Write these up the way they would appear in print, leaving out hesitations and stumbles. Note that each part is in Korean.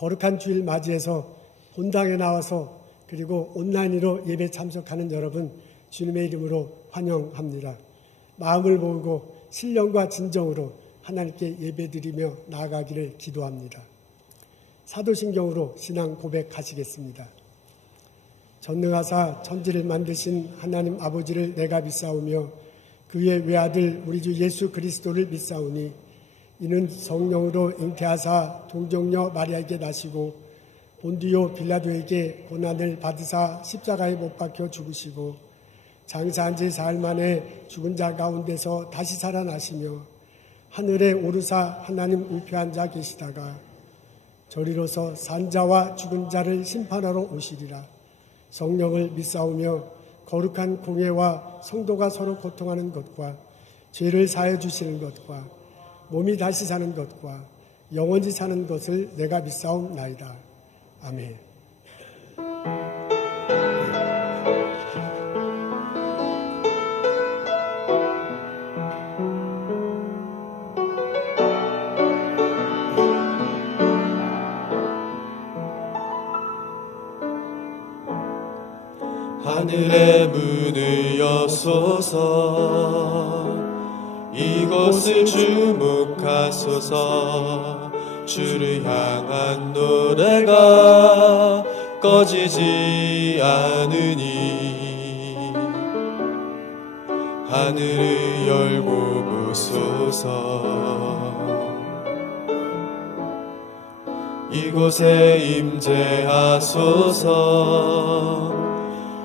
거룩한 주일 맞이해서 본당에 나와서 그리고 온라인으로 예배 참석하는 여러분 주님의 이름으로 환영합니다. 마음을 모으고 신령과 진정으로 하나님께 예배드리며 나아가기를 기도합니다. 사도신경으로 신앙 고백하시겠습니다. 전능하사 천지를 만드신 하나님 아버지를 내가 믿사오며 그의 외아들 우리 주 예수 그리스도를 믿사오니 이는 성령으로 잉태하사 동정녀 마리아에게 나시고 본디오 빌라도에게 고난을 받으사 십자가에 못 박혀 죽으시고 장사한 지 사흘 만에 죽은 자 가운데서 다시 살아나시며 하늘에 오르사 하나님 우편에 앉아 계시다가 저리로서 산자와 죽은 자를 심판하러 오시리라. 성령을 믿사오며 거룩한 공예와 성도가 서로 고통하는 것과 죄를 사해 주시는 것과 몸이 다시 사는 것과 영원히 사는 것을 내가 믿사옵나이다. 아멘. 하늘의 문을 여소서 이곳을 주목하소서 주를 향한 노래가 꺼지지 않으니 하늘을 열고 보소서 이곳에 임재하소서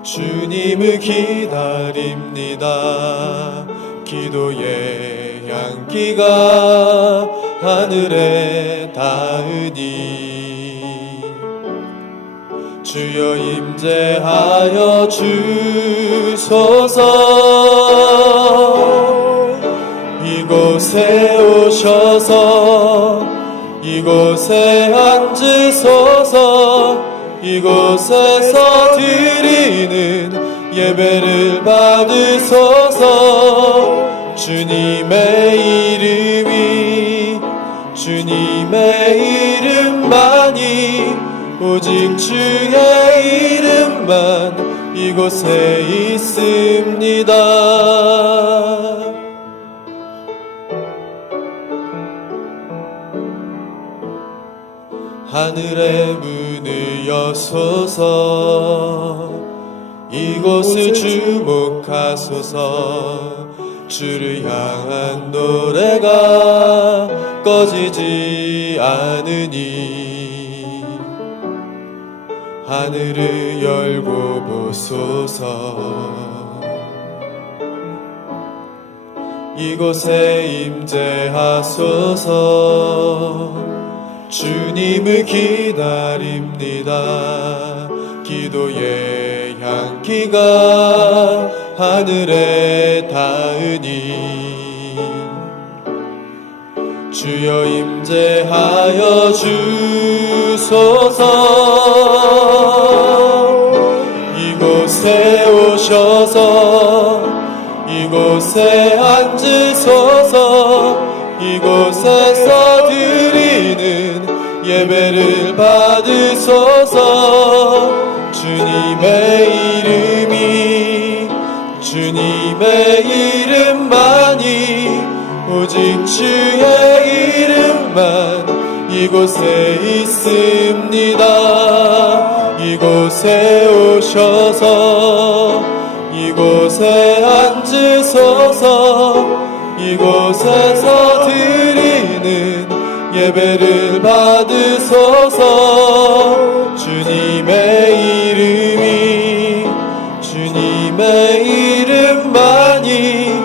주님을 기다립니다. 기도의 향기가 하늘에 닿으니 주여 임재하여 주소서 이곳에 오셔서 이곳에 앉으소서 이곳에서 드리는 예배를 받으소서 주님의 이름이 주님의 이름만이 오직 주의 이름만 이곳에 있습니다. 하늘의 문을 여소서 이곳을 주목하소서 주를 향한 노래가 꺼지지 않으니 하늘을 열고 보소서 이곳에 임재하소서 주님을 기다립니다. 기도의 향기가 하늘에 닿으니 주여 임재하여 주소서 이곳에 오셔서 이곳에 앉으소서 이곳에서 드리는 예배를 받으소서 주님의 이름이 주님의 이름만이 오직 주의 이름만 이곳에 있습니다. 이곳에 오셔서 이곳에 앉으소서 이곳에서 드리는 예배를 받으소서 주님의 이름이 주님의 이름만이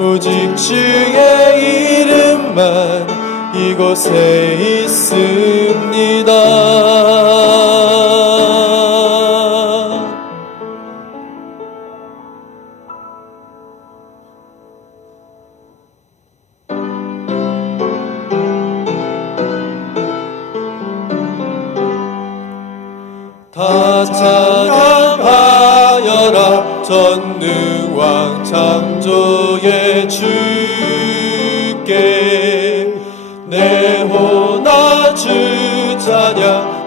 오직 주의 이름만 이곳에 있습니다. 다 찬양하여라 전능왕 창조의 주께 내 혼아 주 찬양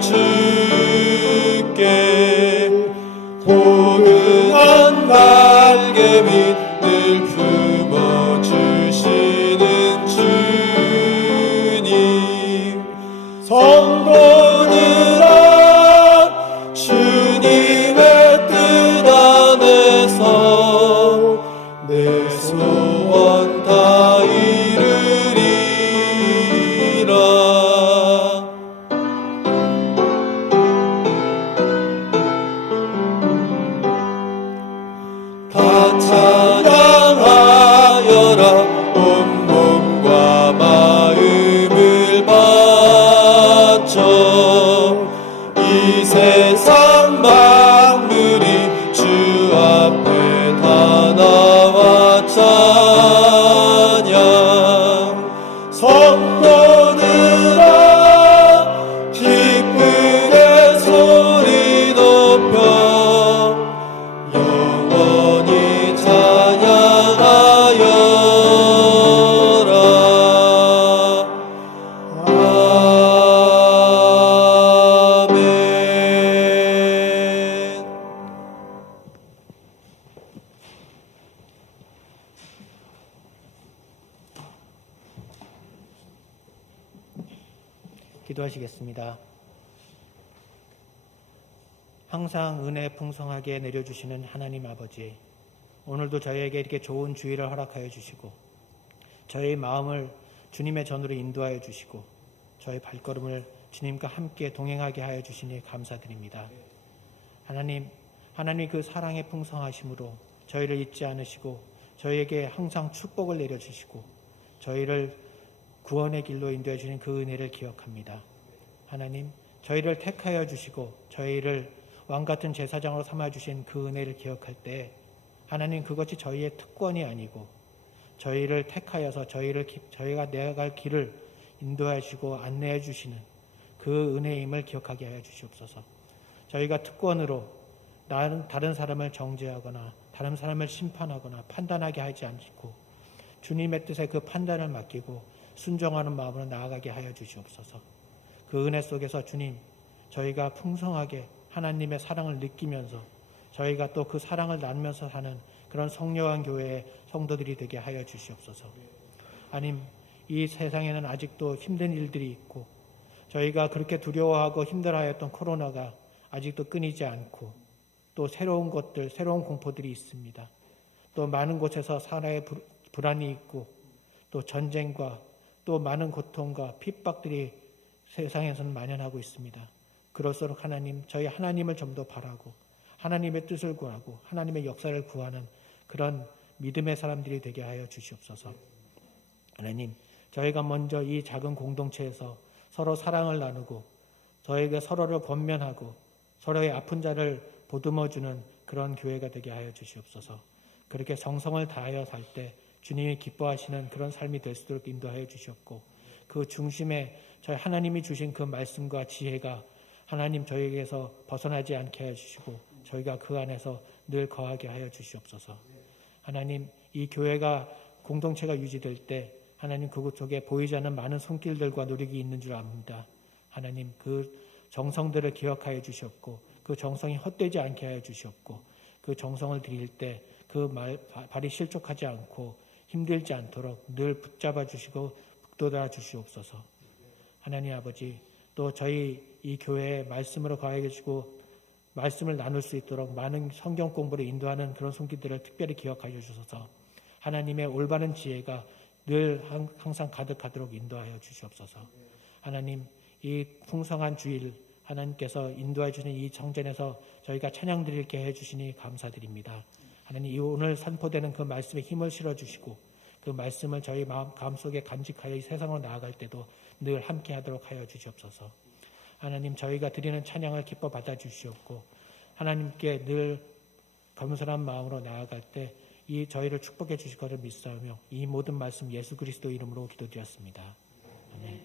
주께 포근한 날개 밑 늘 품어주시는 주님 성도들아 주님의 뜻 안에서 내 소원 다 이루리라. 다 찬양하여라 온몸과 마음을 바쳐 이 세상 만물이 주 앞에 다 나와 찬양 성도들아 기쁘게 소리 높여 영원히 찬양하여라. 아멘. 기도하시겠습니다. 항상 은혜 풍성하게 내려주시는 하나님 아버지, 오늘도 저희에게 이렇게 좋은 주의를 허락하여 주시고 저희 마음을 주님의 전으로 인도하여 주시고 저희 발걸음을 주님과 함께 동행하게 하여 주시니 감사드립니다. 하나님 그 사랑의 풍성하심으로 저희를 잊지 않으시고 저희에게 항상 축복을 내려주시고 저희를 구원의 길로 인도해 주신 그 은혜를 기억합니다. 하나님 저희를 택하여 주시고 저희를 왕같은 제사장으로 삼아주신 그 은혜를 기억할 때 하나님 그것이 저희의 특권이 아니고 저희를 택하여서 저희가 내어갈 길을 인도하시고 안내해 주시는 그 은혜임을 기억하게 하여 주시옵소서. 저희가 특권으로 다른 사람을 정죄하거나 다른 사람을 심판하거나 판단하게 하지 않고 주님의 뜻에 그 판단을 맡기고 순종하는 마음으로 나아가게 하여 주시옵소서. 그 은혜 속에서 주님 저희가 풍성하게 하나님의 사랑을 느끼면서 저희가 또 그 사랑을 나누면서 사는 그런 성령한 교회의 성도들이 되게 하여 주시옵소서. 하나님 이 세상에는 아직도 힘든 일들이 있고 저희가 그렇게 두려워하고 힘들어하였던 코로나가 아직도 끊이지 않고 또 새로운 것들, 새로운 공포들이 있습니다. 또 많은 곳에서 사회의 불안이 있고 또 전쟁과 또 많은 고통과 핍박들이 세상에서는 만연하고 있습니다. 그럴수록 하나님, 저희 하나님을 좀 더 바라고 하나님의 뜻을 구하고 하나님의 역사를 구하는 그런 믿음의 사람들이 되게 하여 주시옵소서. 하나님, 저희가 먼저 이 작은 공동체에서 서로 사랑을 나누고 저에게 서로를 권면하고 서로의 아픈 자를 보듬어주는 그런 교회가 되게 하여 주시옵소서. 그렇게 정성을 다하여 살 때 주님이 기뻐하시는 그런 삶이 될 수 있도록 인도하여 주셨고 그 중심에 저희 하나님이 주신 그 말씀과 지혜가 하나님 저희에게서 벗어나지 않게 하여 주시고 저희가 그 안에서 늘 거하게 하여 주시옵소서. 하나님 이 교회가 공동체가 유지될 때 하나님 그곳 속에 보이지 않는 많은 손길들과 노력이 있는 줄 압니다. 하나님 그 정성들을 기억하여 주시옵고 그 정성이 헛되지 않게 하여 주시옵고 그 정성을 드릴 때 그 발이 실족하지 않고 힘들지 않도록 늘 붙잡아 주시고 북돋아 주시옵소서. 하나님 아버지 또 저희 이 교회에 말씀으로 거하여 주시고 말씀을 나눌 수 있도록 많은 성경 공부를 인도하는 그런 손길들을 특별히 기억하여 주셔서 하나님의 올바른 지혜가 늘 항상 가득하도록 인도하여 주시옵소서. 하나님 이 풍성한 주일 하나님께서 인도해 주시는 이 정전에서 저희가 찬양 드리게 해주시니 감사드립니다. 하나님 이 오늘 선포되는 그 말씀에 힘을 실어주시고 그 말씀을 저희 마음속에 간직하여 이 세상으로 나아갈 때도 늘 함께하도록 하여 주시옵소서. 하나님 저희가 드리는 찬양을 기뻐 받아주시옵고 하나님께 늘 겸손한 마음으로 나아갈 때 이 저희를 축복해 주실 것을 믿사오며 이 모든 말씀 예수 그리스도 이름으로 기도드렸습니다. 아멘.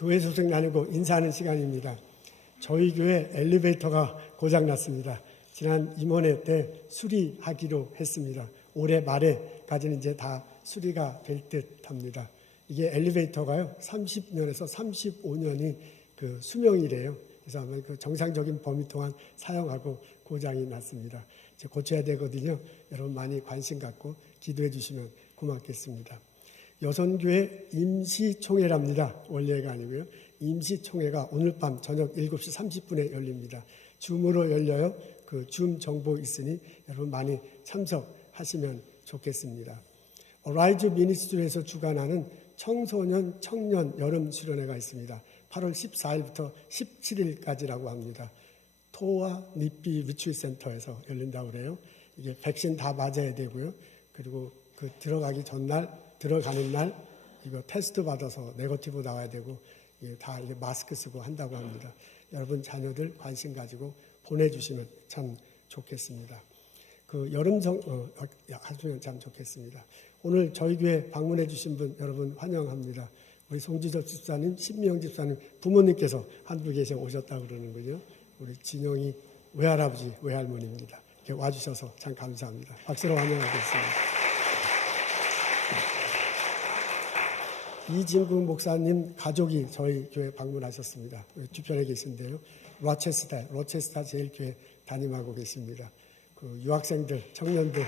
교회 소식 나누고 인사하는 시간입니다. 저희 교회 엘리베이터가 고장났습니다. 지난 임원회 때 수리하기로 했습니다. 올해 말에까지는 이제 다 수리가 될 듯합니다. 이게 엘리베이터가요 30년에서 35년이 그 수명이래요. 그래서 아마 그 정상적인 범위 동안 사용하고 고장이 났습니다. 이제 고쳐야 되거든요. 여러분 많이 관심 갖고 기도해 주시면 고맙겠습니다. 여선교회 임시총회랍니다. 원래가 아니고요. 임시총회가 오늘 밤 저녁 7시 30분에 열립니다. 줌으로 열려요. 그 줌 정보 있으니 여러분 많이 참석하시면 좋겠습니다. 어라이즈 미니스트리에서 주관하는 청소년 청년 여름 수련회가 있습니다. 8월 14일부터 17일까지라고 합니다. 토와 니삐 리트리트 센터에서 열린다고 그래요. 이게 백신 다 맞아야 되고요. 그리고 그 들어가기 전날, 들어가는 날 이거 테스트 받아서 네거티브 나와야 되고 다 이제 마스크 쓰고 한다고 합니다. 여러분 자녀들 관심 가지고 보내주시면 참 좋겠습니다. 그 하시면 참 좋겠습니다. 오늘 저희 교회 방문해 주신 분 여러분 환영합니다. 우리 송지섭 집사님, 신미영 집사님 부모님께서 한두 계셔 오셨다고 그러는군요. 우리 진영이 외할아버지, 외할머니입니다. 이렇게 와주셔서 참 감사합니다. 박수로 환영하겠습니다. 이진구 목사님 가족이 저희 교회 방문하셨습니다. 주변에 계신데요. 로체스타 제일교회 담임하고 계십니다. 그 유학생들, 청년들,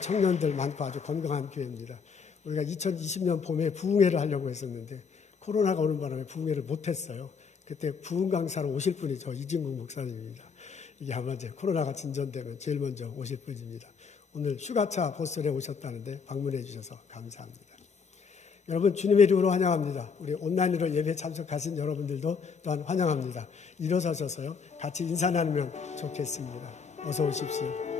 청년들 많고 아주 건강한 교회입니다. 우리가 2020년 봄에 부흥회를 하려고 했었는데 코로나가 오는 바람에 부흥회를 못했어요. 그때 부흥 강사로 오실 분이 저 이진국 목사님입니다. 이게 아마 이제 코로나가 진전되면 제일 먼저 오실 분입니다. 오늘 휴가차 보스에 오셨다는데 방문해 주셔서 감사합니다. 여러분 주님의 이름으로 환영합니다. 우리 온라인으로 예배 참석하신 여러분들도 또한 환영합니다. 일어서셔서요 같이 인사 나누면 좋겠습니다. 어서 오십시오.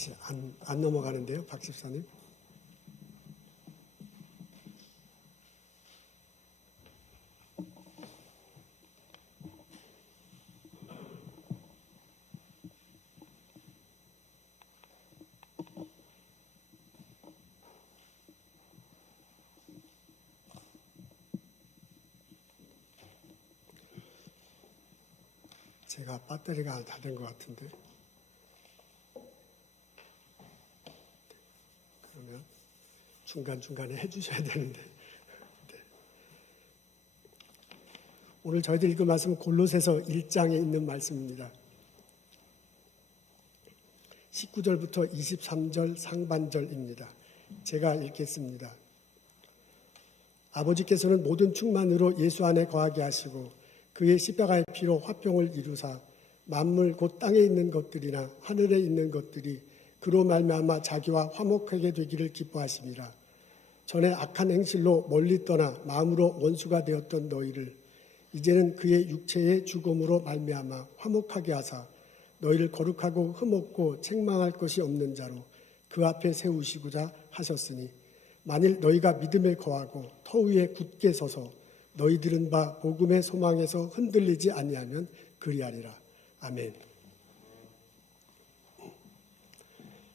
다시 안 넘어가는데요, 박 집사님. 제가 배터리가 다 된 것 같은데. 그러면 중간중간에 해주셔야 되는데. 네. 오늘 저희들 읽은 말씀은 골로새서 1장에 있는 말씀입니다. 19절부터 23절 상반절입니다. 제가 읽겠습니다. 아버지께서는 모든 충만으로 예수 안에 거하게 하시고 그의 십자가의 피로 화평을 이루사 만물 곧 땅에 있는 것들이나 하늘에 있는 것들이 그로 말미암아 자기와 화목하게 되기를 기뻐하심이라. 전에 악한 행실로 멀리 떠나 마음으로 원수가 되었던 너희를 이제는 그의 육체의 죽음으로 말미암아 화목하게 하사 너희를 거룩하고 흠없고 책망할 것이 없는 자로 그 앞에 세우시고자 하셨으니 만일 너희가 믿음에 거하고 터 위에 굳게 서서 너희 들은 바 복음의 소망에서 흔들리지 아니하면 그리하리라. 아멘.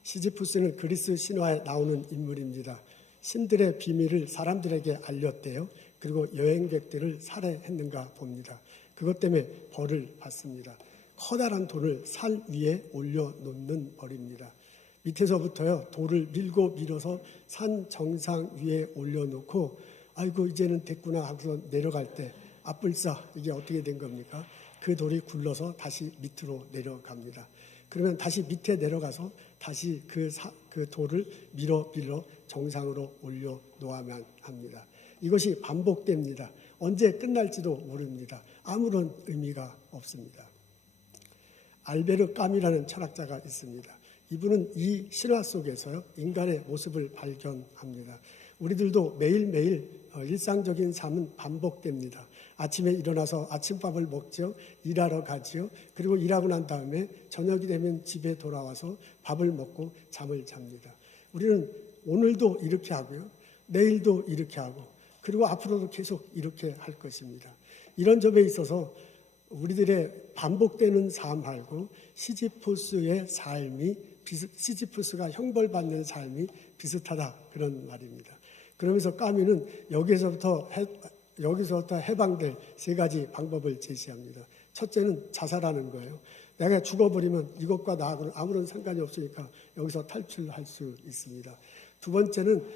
시지푸스는 그리스 신화에 나오는 인물입니다. 신들의 비밀을 사람들에게 알렸대요. 그리고 여행객들을 살해했는가 봅니다. 그것 때문에 벌을 받습니다. 커다란 돌을 산 위에 올려놓는 벌입니다. 밑에서부터요, 돌을 밀고 밀어서 산 정상 위에 올려놓고 아이고 이제는 됐구나 하고서 내려갈 때 아뿔싸 이게 어떻게 된 겁니까? 그 돌이 굴러서 다시 밑으로 내려갑니다. 그러면 다시 밑에 내려가서 다시 그 돌을 밀어 정상으로 올려놓아야만 합니다. 이것이 반복됩니다. 언제 끝날지도 모릅니다. 아무런 의미가 없습니다. 알베르 까미라는 철학자가 있습니다. 이분은 이 신화 속에서요, 인간의 모습을 발견합니다. 우리들도 매일매일 일상적인 삶은 반복됩니다. 아침에 일어나서 아침밥을 먹죠. 일하러 가죠. 그리고 일하고 난 다음에 저녁이 되면 집에 돌아와서 밥을 먹고 잠을 잡니다. 우리는 오늘도 이렇게 하고요. 내일도 이렇게 하고 그리고 앞으로도 계속 이렇게 할 것입니다. 이런 점에 있어서 우리들의 반복되는 삶하고 시지푸스의 삶이 시지푸스가 형벌받는 삶이 비슷하다 그런 말입니다. 그러면서 까미는 여기서부터 해방될 세 가지 방법을 제시합니다. 첫째는 자살하는 거예요. 내가 죽어버리면 이것과 나하고는 아무런 상관이 없으니까 여기서 탈출할 수 있습니다. 두 번째는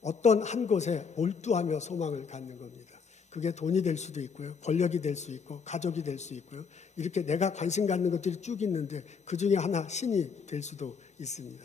어떤 한 곳에 몰두하며 소망을 갖는 겁니다. 그게 돈이 될 수도 있고요. 권력이 될 수 있고 가족이 될 수 있고요. 이렇게 내가 관심 갖는 것들이 쭉 있는데 그중에 하나 신이 될 수도 있습니다.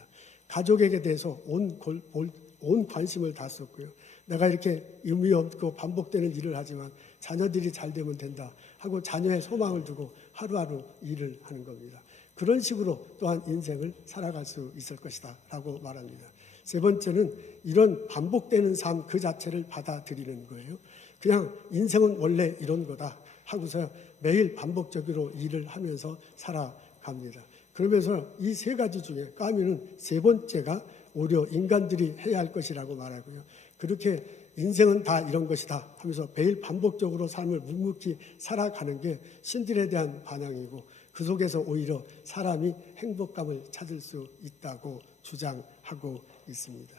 가족에게 대해서 온 관심을 다 쏟고요. 내가 이렇게 의미 없고 반복되는 일을 하지만 자녀들이 잘 되면 된다 하고 자녀의 소망을 두고 하루하루 일을 하는 겁니다. 그런 식으로 또한 인생을 살아갈 수 있을 것이다 라고 말합니다. 세 번째는 이런 반복되는 삶 그 자체를 받아들이는 거예요. 그냥 인생은 원래 이런 거다 하고서 매일 반복적으로 일을 하면서 살아갑니다. 그러면서 이 세 가지 중에 까미는 세 번째가 오히려 인간들이 해야 할 것이라고 말하고요. 그렇게 인생은 다 이런 것이다 하면서 매일 반복적으로 삶을 묵묵히 살아가는 게 신들에 대한 반항이고 그 속에서 오히려 사람이 행복감을 찾을 수 있다고 주장하고 있습니다.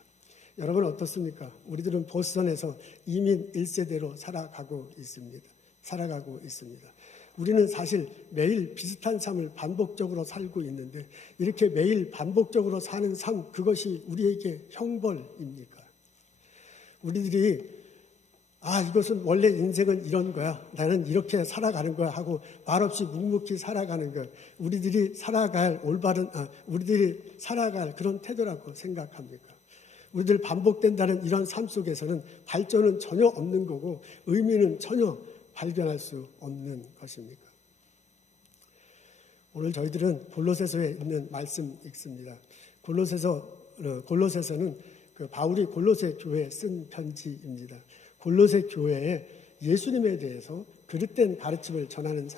여러분 어떻습니까? 우리들은 보스턴에서 이민 1세대로 살아가고 있습니다. 우리는 사실 매일 비슷한 삶을 반복적으로 살고 있는데 이렇게 매일 반복적으로 사는 삶 그것이 우리에게 형벌입니까? 우리들이 이것은 원래 인생은 이런 거야. 나는 이렇게 살아가는 거야 하고 말없이 묵묵히 살아가는 것. 우리들이 살아갈 그런 태도라고 생각합니까? 우리들 반복된다는 이런 삶 속에서는 발전은 전혀 없는 거고 의미는 전혀 발견할 수 없는 것입니까? 오늘 저희들은 골로새서에 있는 말씀 읽습니다. 골로새서는 바울이 골로새 교회에 쓴 편지입니다. 골로새 교회에 예수님에 대해서 그릇된 가르침을 전하는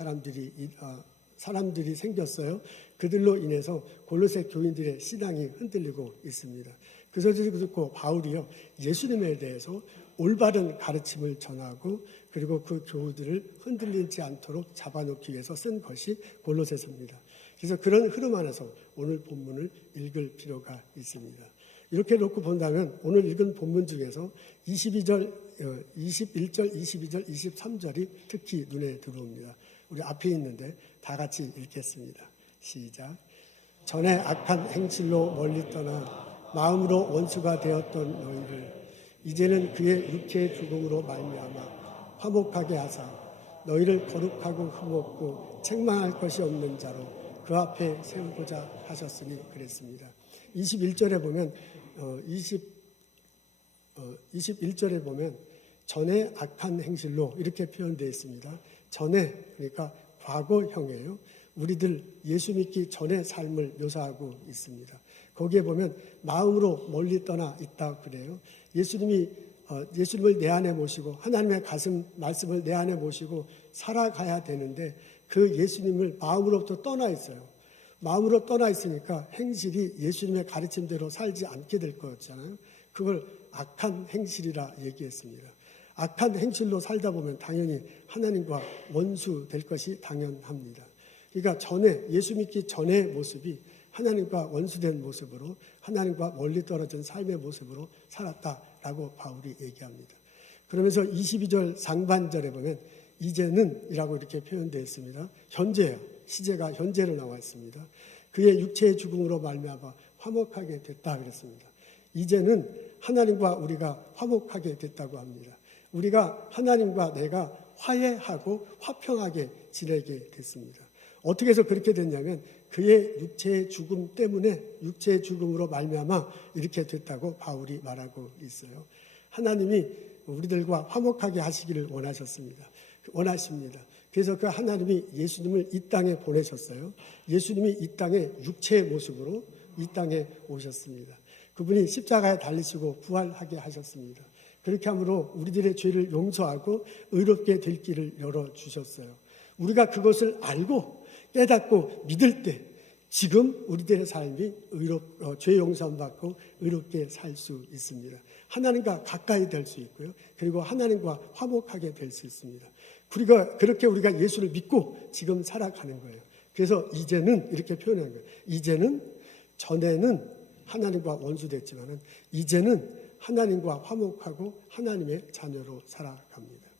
사람들이 생겼어요. 그들로 인해서 골로새 교인들의 신앙이 흔들리고 있습니다. 그래서 듣고 바울이요, 예수님에 대해서 올바른 가르침을 전하고 그리고 그 교우들을 흔들리지 않도록 잡아놓기 위해서 쓴 것이 골로새서입니다. 그래서 그런 흐름 안에서 오늘 본문을 읽을 필요가 있습니다. 이렇게 놓고 본다면 오늘 읽은 본문 중에서 21절, 22절, 23절이 특히 눈에 들어옵니다. 우리 앞에 있는데 다 같이 읽겠습니다. 시작. 전에 악한 행실로 멀리 떠나 마음으로 원수가 되었던 너희를 이제는 그의 육체의 죽음으로 말미암아 화목하게 하사 너희를 거룩하고 흠없고 책망할 것이 없는 자로 그 앞에 세우고자 하셨으니 그랬습니다. 21절에 보면 21절에 보면 전에 악한 행실로 이렇게 표현되어 있습니다. 전에 그러니까 과거형이에요. 우리들 예수 믿기 전의 삶을 묘사하고 있습니다. 거기에 보면 마음으로 멀리 떠나 있다 그래요. 예수님을 내 안에 모시고 하나님의 말씀을 내 안에 모시고 살아가야 되는데 그 예수님을 마음으로부터 떠나 있어요. 마음으로 떠나 있으니까 행실이 예수님의 가르침대로 살지 않게 될 거였잖아요. 그걸 악한 행실이라 얘기했습니다. 악한 행실로 살다 보면 당연히 하나님과 원수 될 것이 당연합니다. 그러니까 예수 믿기 전의 모습이 하나님과 원수된 모습으로 하나님과 멀리 떨어진 삶의 모습으로 살았다라고 바울이 얘기합니다. 그러면서 22절 상반절에 보면 이제는 이라고 이렇게 표현되어 있습니다. 현재예요. 시제가 현재로 나와 있습니다. 그의 육체의 죽음으로 말미암아 화목하게 됐다 그랬습니다. 이제는 하나님과 우리가 화목하게 됐다고 합니다. 우리가 하나님과 내가 화해하고 화평하게 지내게 됐습니다. 어떻게 해서 그렇게 됐냐면 그의 육체의 죽음 때문에 육체의 죽음으로 말미암아 이렇게 됐다고 바울이 말하고 있어요. 하나님이 우리들과 화목하게 하시기를 원하십니다. 그래서 그 하나님이 예수님을 이 땅에 보내셨어요. 예수님이 이 땅에 육체의 모습으로 이 땅에 오셨습니다. 그분이 십자가에 달리시고 부활하게 하셨습니다. 그렇게 함으로 우리들의 죄를 용서하고 의롭게 될 길을 열어주셨어요. 우리가 그것을 알고 깨닫고 믿을 때 지금 우리들의 삶이 죄 용서함 받고 의롭게 살 수 있습니다. 하나님과 가까이 될 수 있고요. 그리고 하나님과 화목하게 될 수 있습니다. 그렇게 우리가 예수를 믿고 지금 살아가는 거예요. 그래서 이제는 이렇게 표현하는 거예요. 이제는 전에는 하나님과 원수됐지만은 이제는 하나님과 화목하고 하나님의 자녀로 살아갑니다.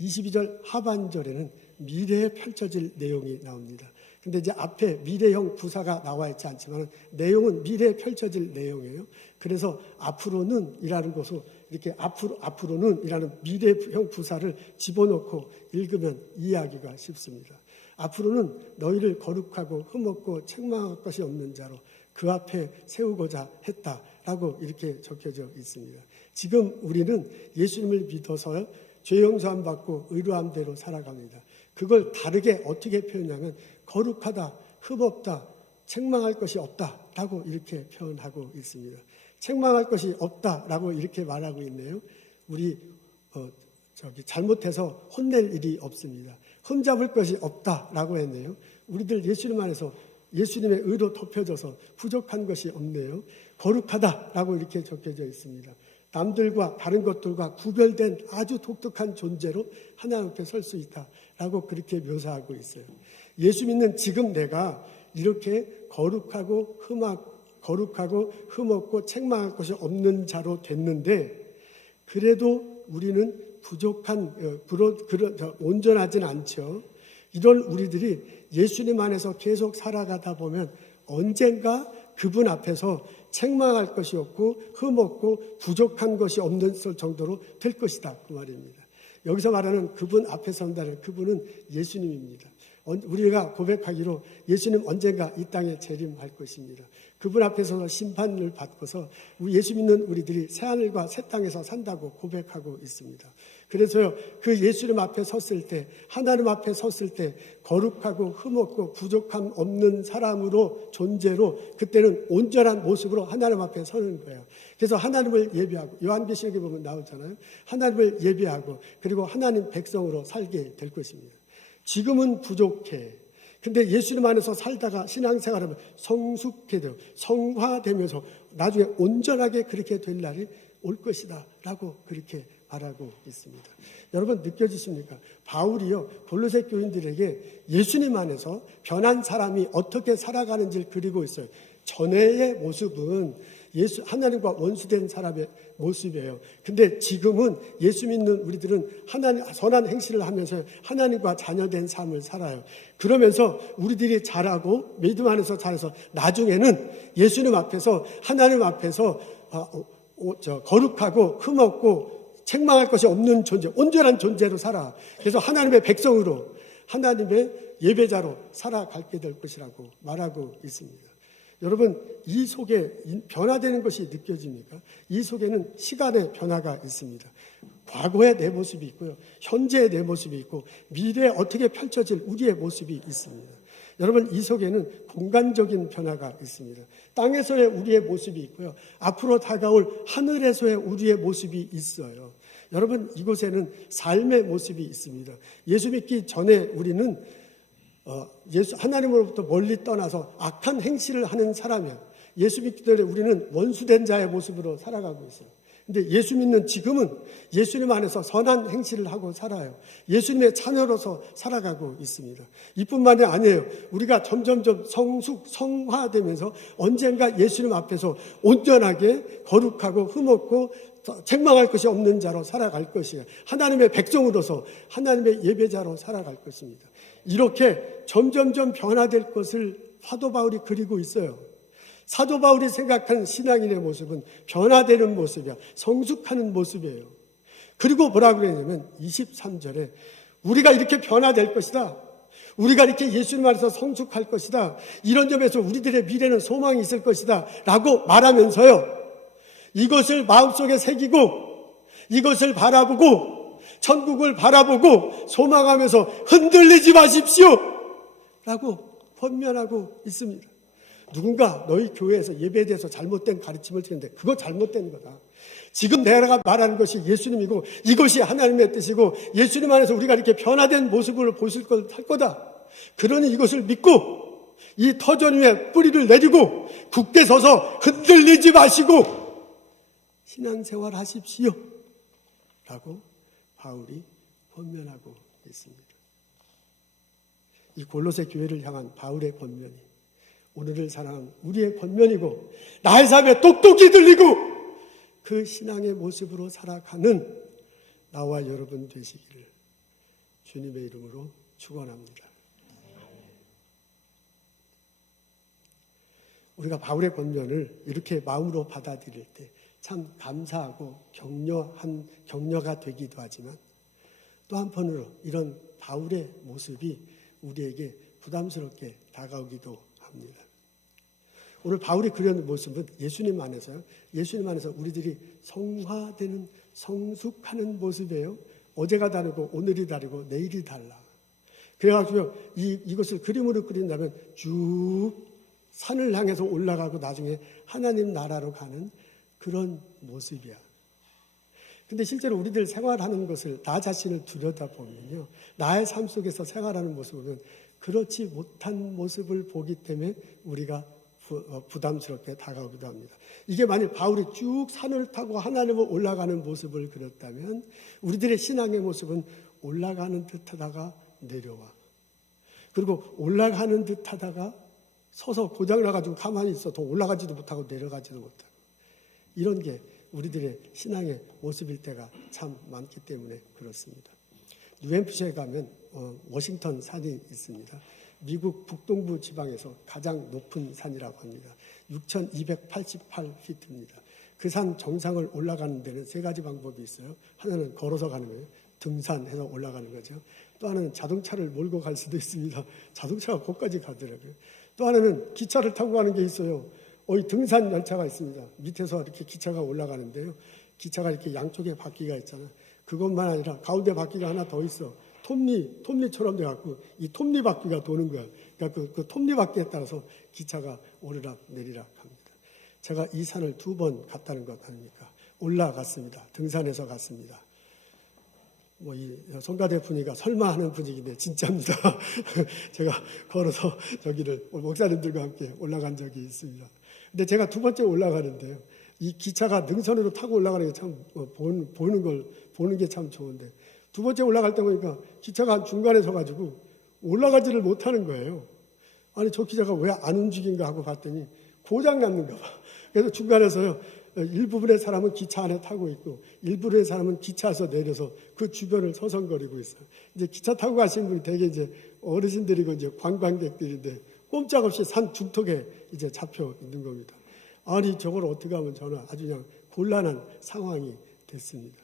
22절 하반절에는 미래에 펼쳐질 내용이 나옵니다. 근데 이제 앞에 미래형 부사가 나와 있지 않지만 내용은 미래에 펼쳐질 내용이에요. 그래서 앞으로는 이라는 것으로 이렇게 앞으로는 이라는 미래형 부사를 집어넣고 읽으면 이해하기가 쉽습니다. 앞으로는 너희를 거룩하고 흠없고 책망할 것이 없는 자로 그 앞에 세우고자 했다라고 이렇게 적혀져 있습니다. 지금 우리는 예수님을 믿어서 죄 용서함 받고 의로함대로 살아갑니다. 그걸 다르게 어떻게 표현하면 거룩하다, 흠없다, 책망할 것이 없다라고 이렇게 표현하고 있습니다. 책망할 것이 없다라고 이렇게 말하고 있네요. 우리 잘못해서 혼낼 일이 없습니다. 흠잡을 것이 없다라고 했네요. 우리들 예수님 안에서 예수님의 의로 덮여져서 부족한 것이 없네요. 거룩하다라고 이렇게 적혀져 있습니다. 남들과 다른 것들과 구별된 아주 독특한 존재로 하나님 앞에 설 수 있다라고 그렇게 묘사하고 있어요. 예수 믿는 지금 내가 이렇게 거룩하고 흠없고 책망할 것이 없는 자로 됐는데 그래도 우리는 온전하진 않죠. 이런 우리들이 예수님 안에서 계속 살아가다 보면 언젠가 그분 앞에서 책망할 것이 없고 흠없고 부족한 것이 없는 정도로 될 것이다 그 말입니다. 여기서 말하는 그분 앞에 선다는 그분은 예수님입니다. 우리가 고백하기로 예수님 언젠가 이 땅에 재림할 것입니다. 그분 앞에서 심판을 받고서 예수 믿는 우리들이 새하늘과 새 땅에서 산다고 고백하고 있습니다. 그래서요, 그 예수님 앞에 섰을 때, 하나님 앞에 섰을 때 거룩하고 흠없고 부족함 없는 사람으로 존재로 그때는 온전한 모습으로 하나님 앞에 서는 거예요. 그래서 하나님을 예배하고 요한계시록에 보면 나오잖아요. 하나님을 예배하고 그리고 하나님 백성으로 살게 될 것입니다. 지금은 부족해. 근데 예수님 안에서 살다가 신앙생활하면 성숙해 돼요. 성화되면서 나중에 온전하게 그렇게 될 날이 올 것이다 라고 그렇게 말하고 있습니다. 여러분 느껴지십니까? 바울이요 골로새 교인들에게 예수님 안에서 변한 사람이 어떻게 살아가는지를 그리고 있어요. 전에의 모습은 하나님과 원수된 사람의 모습이에요. 근데 지금은 예수 믿는 우리들은 하나님 선한 행실을 하면서 하나님과 자녀된 삶을 살아요. 그러면서 우리들이 자라고 믿음 안에서 자라서 나중에는 예수님 앞에서 하나님 앞에서 거룩하고 흠없고 책망할 것이 없는 존재, 온전한 존재로 살아. 그래서 하나님의 백성으로 하나님의 예배자로 살아가게 될 것이라고 말하고 있습니다. 여러분 이 속에 변화되는 것이 느껴집니까? 이 속에는 시간의 변화가 있습니다. 과거의 내 모습이 있고요. 현재의 내 모습이 있고 미래에 어떻게 펼쳐질 우리의 모습이 있습니다. 여러분 이 속에는 공간적인 변화가 있습니다. 땅에서의 우리의 모습이 있고요. 앞으로 다가올 하늘에서의 우리의 모습이 있어요. 여러분 이곳에는 삶의 모습이 있습니다. 예수 믿기 전에 우리는 하나님으로부터 멀리 떠나서 악한 행실을 하는 사람이야. 예수 믿기 전에 우리는 원수된 자의 모습으로 살아가고 있어요. 근데 예수 믿는 지금은 예수님 안에서 선한 행실을 하고 살아요. 예수님의 자녀로서 살아가고 있습니다. 이뿐만이 아니에요. 우리가 점점점 성화되면서 언젠가 예수님 앞에서 온전하게 거룩하고 흠없고 책망할 것이 없는 자로 살아갈 것이에요. 하나님의 백성으로서 하나님의 예배자로 살아갈 것입니다. 이렇게 점점점 변화될 것을 사도 바울이 그리고 있어요. 사도 바울이 생각하는 신앙인의 모습은 변화되는 모습이야. 성숙하는 모습이에요. 그리고 뭐라고 그러냐면 23절에 우리가 이렇게 변화될 것이다. 우리가 이렇게 예수님 안에서 성숙할 것이다. 이런 점에서 우리들의 미래는 소망이 있을 것이다. 라고 말하면서요. 이것을 마음속에 새기고 이것을 바라보고 천국을 바라보고 소망하면서 흔들리지 마십시오. 라고 권면하고 있습니다. 누군가 너희 교회에서 예배에 대해서 잘못된 가르침을 드리는데 그거 잘못된 거다. 지금 내가 말하는 것이 예수님이고 이것이 하나님의 뜻이고 예수님 안에서 우리가 이렇게 변화된 모습을 보실 할 거다. 그러니 이것을 믿고 이 터전 위에 뿌리를 내리고 굳게 서서 흔들리지 마시고 신앙생활 하십시오. 라고 바울이 권면하고 있습니다. 이 골로새 교회를 향한 바울의 권면이 오늘을 사랑하는 우리의 권면이고 나의 삶에 똑똑히 들리고 그 신앙의 모습으로 살아가는 나와 여러분 되시기를 주님의 이름으로 축원합니다. 우리가 바울의 권면을 이렇게 마음으로 받아들일 때 참 감사하고 격려가 되기도 하지만 또 한편으로 이런 바울의 모습이 우리에게 부담스럽게 다가오기도 합니다. 오늘 바울이 그려는 모습은 예수님 안에서 우리들이 성화되는 성숙하는 모습이에요. 어제가 다르고 오늘이 다르고 내일이 달라. 그래가지고 이것을 그림으로 그린다면 쭉 산을 향해서 올라가고 나중에 하나님 나라로 가는 그런 모습이야. 근데 실제로 우리들 생활하는 것을 나 자신을 들여다보면요. 나의 삶 속에서 생활하는 모습은 그렇지 못한 모습을 보기 때문에 우리가 부담스럽게 다가오기도 합니다. 이게 만약 바울이 쭉 산을 타고 하나님을 올라가는 모습을 그렸다면 우리들의 신앙의 모습은 올라가는 듯 하다가 내려와. 그리고 올라가는 듯 하다가 서서 고장나가지고 가만히 있어. 더 올라가지도 못하고 내려가지도 못하고. 이런 게 우리들의 신앙의 모습일 때가 참 많기 때문에 그렇습니다. 뉴햄프셔에 가면 워싱턴 산이 있습니다. 미국 북동부 지방에서 가장 높은 산이라고 합니다. 6,288피트입니다. 그 산 정상을 올라가는 데는 세 가지 방법이 있어요. 하나는 걸어서 가는 거예요. 등산해서 올라가는 거죠. 또 하나는 자동차를 몰고 갈 수도 있습니다. 자동차가 거기까지 가더라고요. 또 하나는 기차를 타고 가는 게 있어요. 등산 열차가 있습니다. 밑에서 이렇게 기차가 올라가는데요. 기차가 이렇게 양쪽에 바퀴가 있잖아요. 그것만 아니라 가운데 바퀴가 하나 더 있어. 톱니처럼 돼갖고 이 톱니 바퀴가 도는 거야. 그러니까 그 톱니 바퀴에 따라서 기차가 오르락 내리락 합니다. 제가 이 산을 2번 갔다는 것 아닙니까? 올라갔습니다. 등산해서 갔습니다. 이 성가대 분위기가 설마 하는 분위기인데 진짜입니다. 제가 걸어서 저기를 목사님들과 함께 올라간 적이 있습니다. 근데 제가 두 번째 올라가는데요. 이 기차가 능선으로 타고 올라가는 게 참 보는 게 참 좋은데 두 번째 올라갈 때 보니까 기차가 중간에 서가지고 올라가지를 못하는 거예요. 아니 저 기차가 왜 안 움직인가 하고 봤더니 고장 났는가 봐. 그래서 중간에서요. 일부분의 사람은 기차 안에 타고 있고 일부분의 사람은 기차에서 내려서 그 주변을 서성거리고 있어요. 이제 기차 타고 가신 분이 되게 이제 어르신들이고 이제 관광객들인데 꼼짝없이 산 중턱에 이제 잡혀 있는 겁니다. 아니 저걸 어떻게 하면 저는 아주 그냥 곤란한 상황이 됐습니다.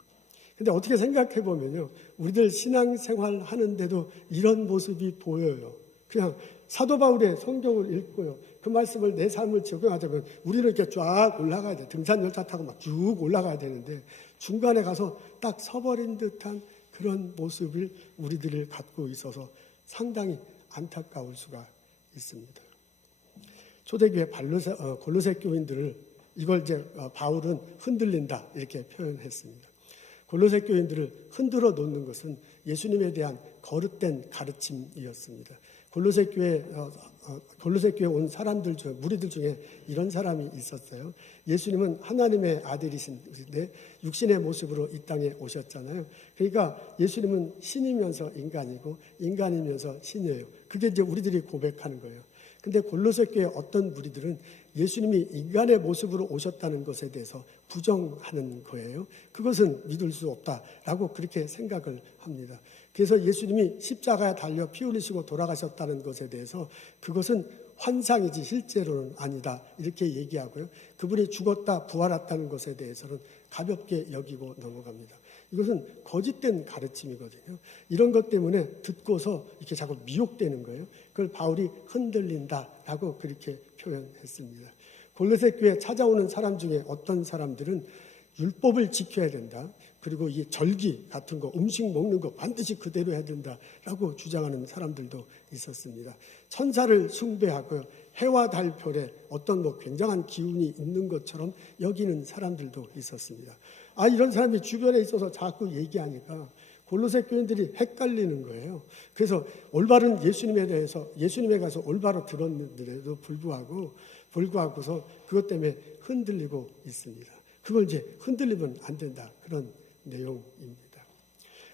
근데 어떻게 생각해 보면요. 우리들 신앙생활 하는데도 이런 모습이 보여요. 그냥 사도 바울의 성경을 읽고요. 그 말씀을 내 삶을 적용하자면 우리는 이렇게 쫙 올라가야 돼. 등산 열차 타고 막 쭉 올라가야 되는데 중간에 가서 딱 서버린 듯한 그런 모습을 우리들을 갖고 있어서 상당히 안타까울 수가 있습니다. 초대교회 골로새 교인들을 이걸 이제 바울은 흔들린다 이렇게 표현했습니다. 골로새 교인들을 흔들어 놓는 것은 예수님에 대한 거듭된 가르침이었습니다. 골로새 교회 온 사람들 중에 무리들 중에 이런 사람이 있었어요. 예수님은 하나님의 아들이신데 육신의 모습으로 이 땅에 오셨잖아요. 그러니까 예수님은 신이면서 인간이고 인간이면서 신이에요. 그게 이제 우리들이 고백하는 거예요. 근데 골로새 교회 어떤 무리들은 예수님이 인간의 모습으로 오셨다는 것에 대해서 부정하는 거예요. 그것은 믿을 수 없다라고 그렇게 생각을 합니다. 그래서 예수님이 십자가에 달려 피 흘리시고 돌아가셨다는 것에 대해서 그것은 환상이지 실제로는 아니다 이렇게 얘기하고요. 그분이 죽었다 부활했다는 것에 대해서는 가볍게 여기고 넘어갑니다. 이것은 거짓된 가르침이거든요. 이런 것 때문에 듣고서 이렇게 자꾸 미혹되는 거예요. 그걸 바울이 흔들린다라고 그렇게 표현했습니다. 골로새 교회에 찾아오는 사람 중에 어떤 사람들은 율법을 지켜야 된다. 그리고 이 절기 같은 거, 음식 먹는 거 반드시 그대로 해야 된다라고 주장하는 사람들도 있었습니다. 천사를 숭배하고요. 해와 달 별에 어떤 굉장한 기운이 있는 것처럼 여기는 사람들도 있었습니다. 이런 사람이 주변에 있어서 자꾸 얘기하니까 골로새 교인들이 헷갈리는 거예요. 그래서 올바른 예수님에 대해서 예수님에 가서 올바로 들었는데도 불구하고서 그것 때문에 흔들리고 있습니다. 그걸 이제 흔들리면 안 된다. 그런 내용입니다.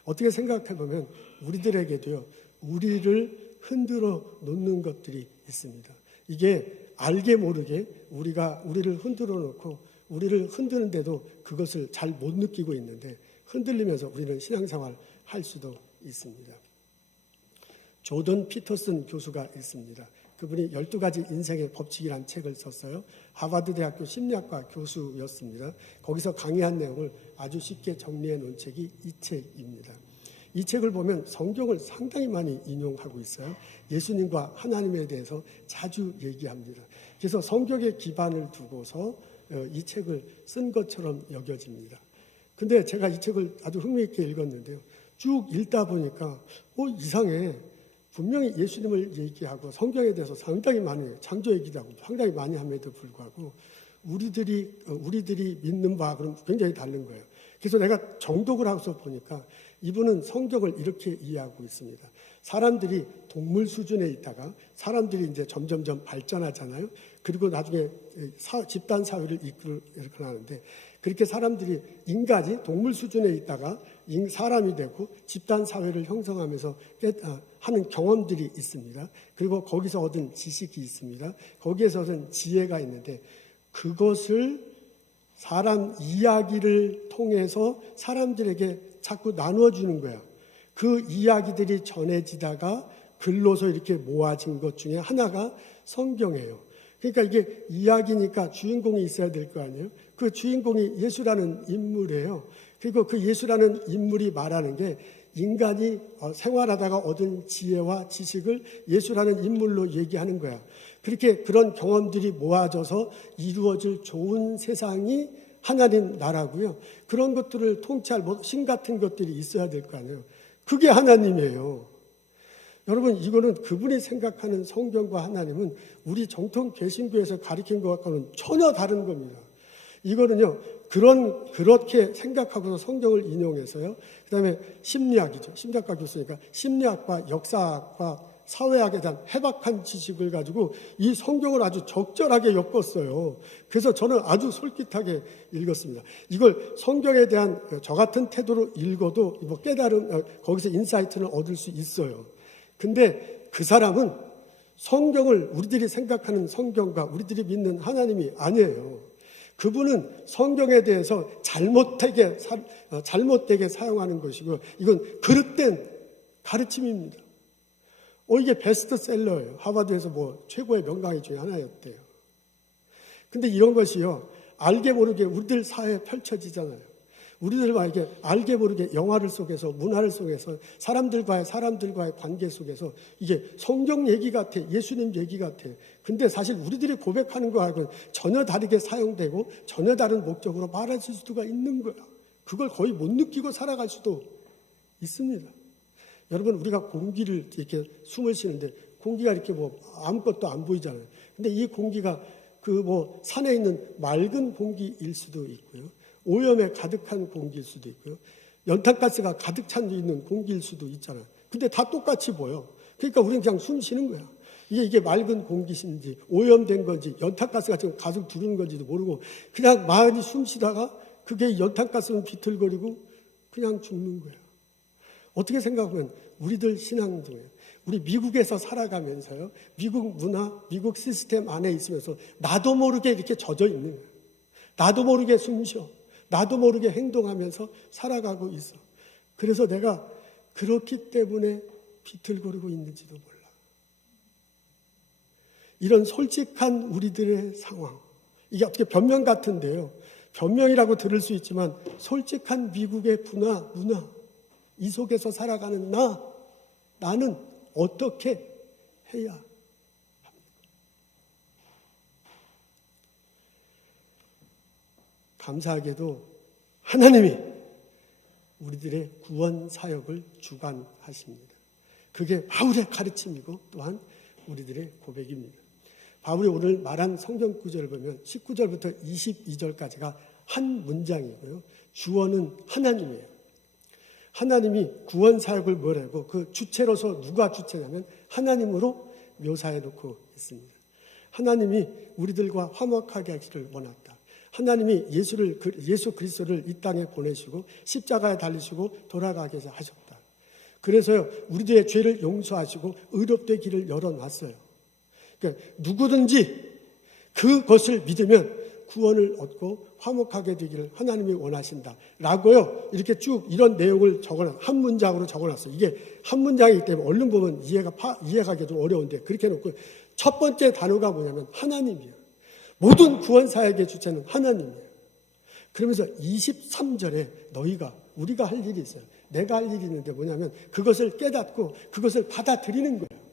어떻게 생각해 보면 우리들에게도요. 우리를 흔들어 놓는 것들이 있습니다. 이게 알게 모르게 우리가 우리를 흔들어 놓고 우리를 흔드는데도 그것을 잘 못 느끼고 있는데 흔들리면서 우리는 신앙생활 할 수도 있습니다. 조던 피터슨 교수가 있습니다. 그분이 12가지 인생의 법칙이라는 책을 썼어요. 하버드 대학교 심리학과 교수였습니다. 거기서 강의한 내용을 아주 쉽게 정리해 놓은 책이 이 책입니다. 이 책을 보면 성경을 상당히 많이 인용하고 있어요. 예수님과 하나님에 대해서 자주 얘기합니다. 그래서 성경에 기반을 두고서 이 책을 쓴 것처럼 여겨집니다. 근데 제가 이 책을 아주 흥미있게 읽었는데요. 쭉 읽다 보니까 이상해. 분명히 예수님을 얘기하고 성경에 대해서 상당히 많이 창조 얘기도 하고 상당히 많이 함에도 불구하고 우리들이 믿는 바하고는 굉장히 다른 거예요. 그래서 내가 정독을 하고서 보니까 이분은 성경을 이렇게 이해하고 있습니다. 사람들이 동물 수준에 있다가 사람들이 이제 점점점 발전하잖아요. 그리고 나중에 집단 사회를 이끌고 하는데 그렇게 사람들이 인간이 동물 수준에 있다가 사람이 되고 집단 사회를 형성하면서 하는 경험들이 있습니다. 그리고 거기서 얻은 지식이 있습니다. 거기에서 얻은 지혜가 있는데 그것을 사람 이야기를 통해서 사람들에게 자꾸 나누어주는 거야. 그 이야기들이 전해지다가 글로서 이렇게 모아진 것 중에 하나가 성경이에요. 그러니까 이게 이야기니까 주인공이 있어야 될 거 아니에요. 그 주인공이 예수라는 인물이에요. 그리고 그 예수라는 인물이 말하는 게 인간이 생활하다가 얻은 지혜와 지식을 예수라는 인물로 얘기하는 거야. 그렇게 그런 경험들이 모아져서 이루어질 좋은 세상이 하나님 나라고요. 그런 것들을 통치할 신 같은 것들이 있어야 될 거 아니에요. 그게 하나님이에요. 여러분 이거는 그분이 생각하는 성경과 하나님은 우리 정통 개신교에서 가르친 것과는 전혀 다른 겁니다. 이거는요, 그렇게 생각하고서 성경을 인용해서요. 그 다음에 심리학이죠. 심리학과 교수니까 심리학과 역사학과 사회학에 대한 해박한 지식을 가지고 이 성경을 아주 적절하게 엮었어요. 그래서 저는 아주 솔깃하게 읽었습니다. 이걸 성경에 대한 저 같은 태도로 읽어도 뭐 깨달음, 거기서 인사이트는 얻을 수 있어요. 근데 그 사람은 성경을 우리들이 생각하는 성경과 우리들이 믿는 하나님이 아니에요. 그분은 성경에 대해서 잘못되게 사용하는 것이고, 이건 그릇된 가르침입니다. 이게 베스트셀러예요. 하버드에서 뭐 최고의 명강의 중에 하나였대요. 근데 이런 것이요, 알게 모르게 우리들 사회에 펼쳐지잖아요. 우리들 만약에 알게 모르게 영화를 속에서, 문화를 속에서, 사람들과의 관계 속에서 이게 성경 얘기 같아, 예수님 얘기 같아. 근데 사실 우리들이 고백하는 거하고는 전혀 다르게 사용되고 전혀 다른 목적으로 말할 수가 있는 거야. 그걸 거의 못 느끼고 살아갈 수도 있습니다. 여러분, 우리가 공기를 이렇게 숨을 쉬는데 공기가 이렇게 뭐 아무것도 안 보이잖아요. 근데 이 공기가 그 뭐 산에 있는 맑은 공기일 수도 있고요. 오염에 가득한 공기일 수도 있고요. 연탄가스가 가득 찬 있는 공기일 수도 있잖아요. 근데 다 똑같이 보여. 그러니까 우리는 그냥 숨 쉬는 거야. 이게 맑은 공기인지 오염된 건지 연탄가스가 지금 가득 두르는 건지도 모르고 그냥 많이 숨 쉬다가 그게 연탄가스는 비틀거리고 그냥 죽는 거야. 어떻게 생각하면 우리들 신앙도요. 우리 미국에서 살아가면서요. 미국 문화, 미국 시스템 안에 있으면서 나도 모르게 이렇게 젖어 있는 거예요. 나도 모르게 숨 쉬어. 나도 모르게 행동하면서 살아가고 있어. 그래서 내가 그렇기 때문에 비틀거리고 있는지도 몰라. 이런 솔직한 우리들의 상황. 이게 어떻게 변명 같은데요. 변명이라고 들을 수 있지만 솔직한 미국의 문화, 이 속에서 살아가는 나는 어떻게 해야 합니까? 감사하게도 하나님이 우리들의 구원 사역을 주관하십니다. 그게 바울의 가르침이고 또한 우리들의 고백입니다. 바울이 오늘 말한 성경 구절을 보면 19절부터 22절까지가 한 문장이고요. 주어는 하나님이에요. 하나님이 구원 사역을 뭐라고 그 주체로서 누가 주체냐면 하나님으로 묘사해 놓고 있습니다. 하나님이 우리들과 화목하게 하기를 원했다. 하나님이 예수 그리스도를 이 땅에 보내시고 십자가에 달리시고 돌아가게 하셨다. 그래서요, 우리들의 죄를 용서하시고 의롭되 길을 열어놨어요. 그러니까 누구든지 그것을 믿으면 구원을 얻고 화목하게 되기를 하나님이 원하신다. 라고요, 이렇게 쭉 이런 내용을 적어놨어요. 한 문장으로 적어놨어요. 이게 한 문장이기 때문에 얼른 보면 이해하기 좀 어려운데 그렇게 해놓고 첫 번째 단어가 뭐냐면 하나님이에요. 모든 구원 사역의 주체는 하나님이에요. 그러면서 23절에 우리가 할 일이 있어요. 내가 할 일이 있는데 뭐냐면 그것을 깨닫고 그것을 받아들이는 거예요.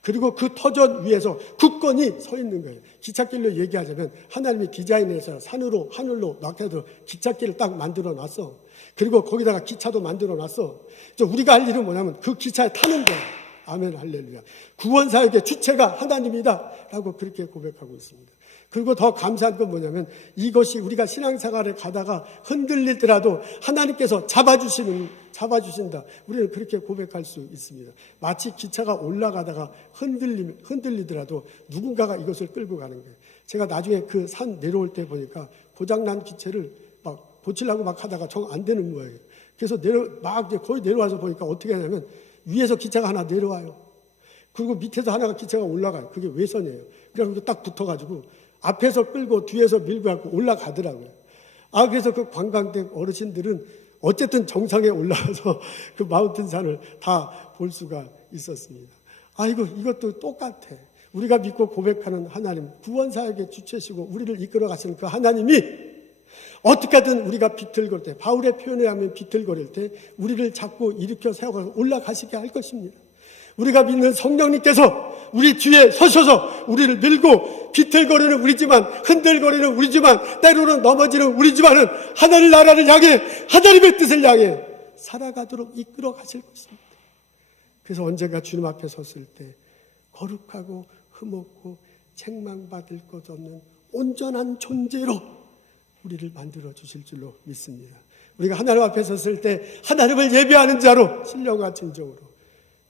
그리고 그 터전 위에서 굳건히 서 있는 거예요. 기찻길로 얘기하자면 하나님이 디자인해서 산으로 하늘로 낙하도록 기찻길을 딱 만들어 놨어. 그리고 거기다가 기차도 만들어 놨어. 우리가 할 일은 뭐냐면 그 기차에 타는 거예요. 아멘 할렐루야. 구원 사역의 주체가 하나님이다 라고 그렇게 고백하고 있습니다. 그리고 더 감사한 건 뭐냐면 이것이 우리가 신앙생활을 가다가 흔들리더라도 하나님께서 잡아주신다. 우리는 그렇게 고백할 수 있습니다. 마치 기차가 올라가다가 흔들리더라도 누군가가 이것을 끌고 가는 거예요. 제가 나중에 그 산 내려올 때 보니까 고장난 기체를 막 고치려고 막 하다가 정 안 되는 모양이에요. 그래서 거의 내려와서 보니까 어떻게 하냐면 위에서 기차가 하나 내려와요. 그리고 밑에서 하나가 기차가 올라가요. 그게 외선이에요. 그래서 딱 붙어가지고 앞에서 끌고 뒤에서 밀고 갖고 올라가더라고요. 그래서 그 관광객 어르신들은 어쨌든 정상에 올라와서 그 마운틴산을 다 볼 수가 있었습니다. 이것도 똑같아. 우리가 믿고 고백하는 하나님, 구원사역의 주체시고 우리를 이끌어 가시는 그 하나님이 어떻게든 우리가 비틀거릴 때, 바울의 표현에 하면 비틀거릴 때 우리를 잡고 일으켜 세워서 올라가시게 할 것입니다. 우리가 믿는 성령님께서 우리 뒤에 서셔서 우리를 밀고 비틀거리는 우리지만, 흔들거리는 우리지만, 때로는 넘어지는 우리지만은 하나님 나라를 향해, 하나님의 뜻을 향해 살아가도록 이끌어 가실 것입니다. 그래서 언젠가 주님 앞에 섰을 때 거룩하고 흠없고 책망받을 것 없는 온전한 존재로 우리를 만들어 주실 줄로 믿습니다. 우리가 하나님 앞에 섰을 때 하나님을 예배하는 자로 신령과 진정으로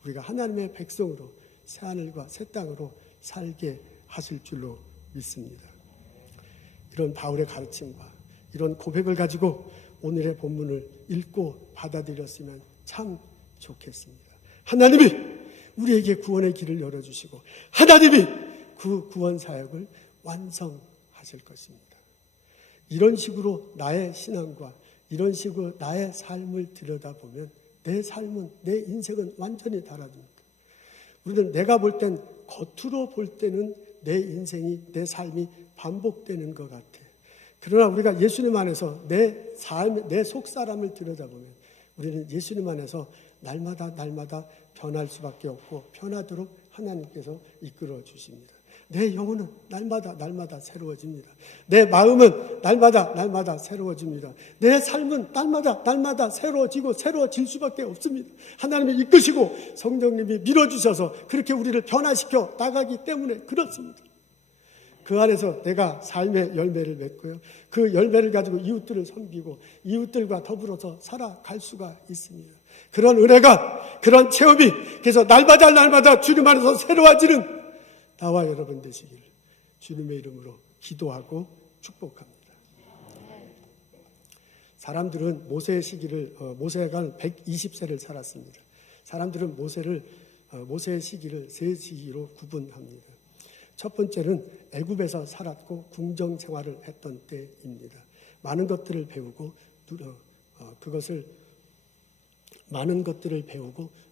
우리가 하나님의 백성으로 새하늘과 새 땅으로 살게 하실 줄로 믿습니다. 이런 바울의 가르침과 이런 고백을 가지고 오늘의 본문을 읽고 받아들였으면 참 좋겠습니다. 하나님이 우리에게 구원의 길을 열어주시고 하나님이 그 구원 사역을 완성하실 것입니다. 이런 식으로 나의 신앙과 이런 식으로 나의 삶을 들여다보면 내 삶은, 내 인생은 완전히 달라집니다. 우리는 내가 볼 땐, 겉으로 볼 때는 내 인생이, 내 삶이 반복되는 것 같아. 그러나 우리가 예수님 안에서 내 삶, 내 속사람을 들여다보면 우리는 예수님 안에서 날마다 변할 수밖에 없고 변하도록 하나님께서 이끌어 주십니다. 내 영혼은 날마다 새로워집니다. 내 마음은 날마다 새로워집니다. 내 삶은 날마다 새로워지고 새로워질 수밖에 없습니다. 하나님이 이끄시고 성령님이 밀어주셔서 그렇게 우리를 변화시켜 나가기 때문에 그렇습니다. 그 안에서 내가 삶의 열매를 맺고요. 그 열매를 가지고 이웃들을 섬기고 이웃들과 더불어서 살아갈 수가 있습니다. 그런 은혜가, 그런 체험이 그래서 날마다 주님 안에서 새로워지는 나와 여러분 되시기를 주님의 이름으로 기도하고 축복합니다. 사람들은 모세의 시기를 모세가 120세를 살았습니다. 사람들은 모세의 시기를 세 시기로 구분합니다. 첫 번째는 애굽에서 살았고 궁정 생활을 했던 때입니다. 많은 것들을 배우고